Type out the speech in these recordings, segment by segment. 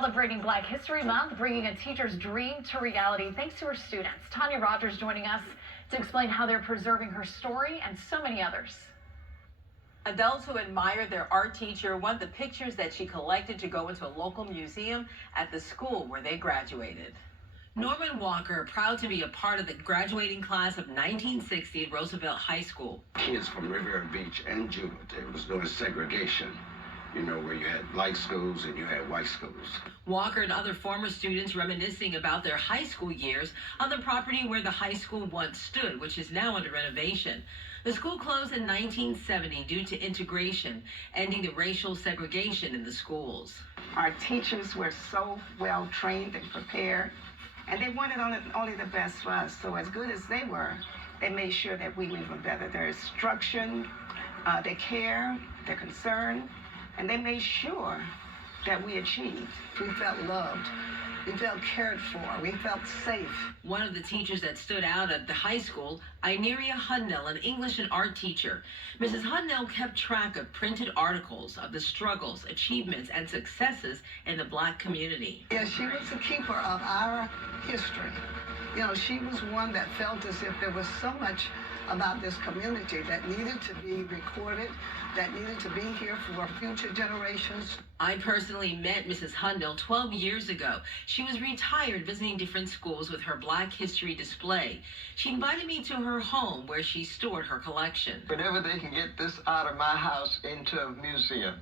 Celebrating Black History Month, bringing a teacher's dream to reality thanks to her students. Tanya Rogers joining us to explain how they're preserving her story and so many others. Adults who admire their art teacher want the pictures that she collected to go into a local museum at the school where they graduated. Norman Walker, proud to be a part of the graduating class of 1960 at Roosevelt High School. Kids from Riviera Beach and Jewett, it was doing segregation. You know, where you had black schools and you had white schools. Walker and other former students reminiscing about their high school years on the property where the high school once stood, which is now under renovation. The school closed in 1970 due to integration, ending the racial segregation in the schools. Our teachers were so well trained and prepared, and they wanted only the best for us. So as good as they were, they made sure that we were even better. Their instruction, their care, their concern, and they made sure that we achieved. We felt loved. We felt cared for. We felt safe. One of the teachers that stood out at the high school, Ineria Hudnell, an English and art teacher. Mrs. Hudnell kept track of printed articles of the struggles, achievements, and successes in the Black community. Yeah, she was the keeper of our history. You know, she was one that felt as if there was so much about this community that needed to be recorded, that needed to be here for future generations. I personally met Mrs. Hundell 12 years ago. She was retired visiting different schools with her Black history display. She invited me to her home where she stored her collection. Whenever they can get this out of my house into a museum,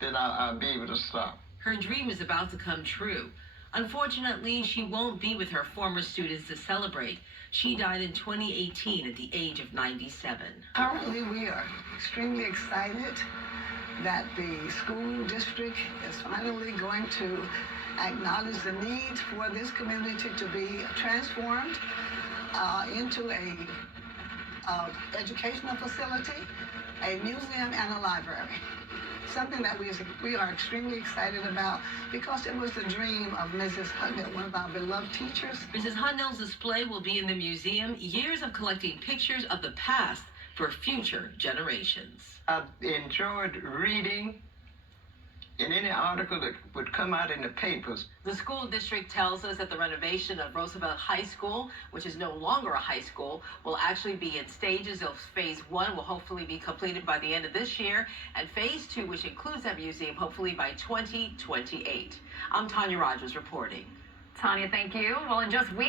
then I'll be able to stop. Her dream is about to come true. Unfortunately, she won't be with her former students to celebrate. She died in 2018 at the age of 97. Currently, we are extremely excited that the school district is finally going to acknowledge the need for this community to be transformed into a educational facility, a museum, and a library. Something that we are extremely excited about because it was the dream of Mrs. Hudnell, one of our beloved teachers. Mrs. Hudnell's display will be in the museum, years of collecting pictures of the past for future generations. I enjoyed reading in any article that would come out in the papers. The school district tells us that the renovation of Roosevelt High School, which is no longer a high school, will actually be in stages. Of phase 1 will hopefully be completed by the end of this year, and phase 2, which includes that museum, hopefully by 2028. I'm Tanya Rogers reporting. Tanya, thank you. Well, in just weeks.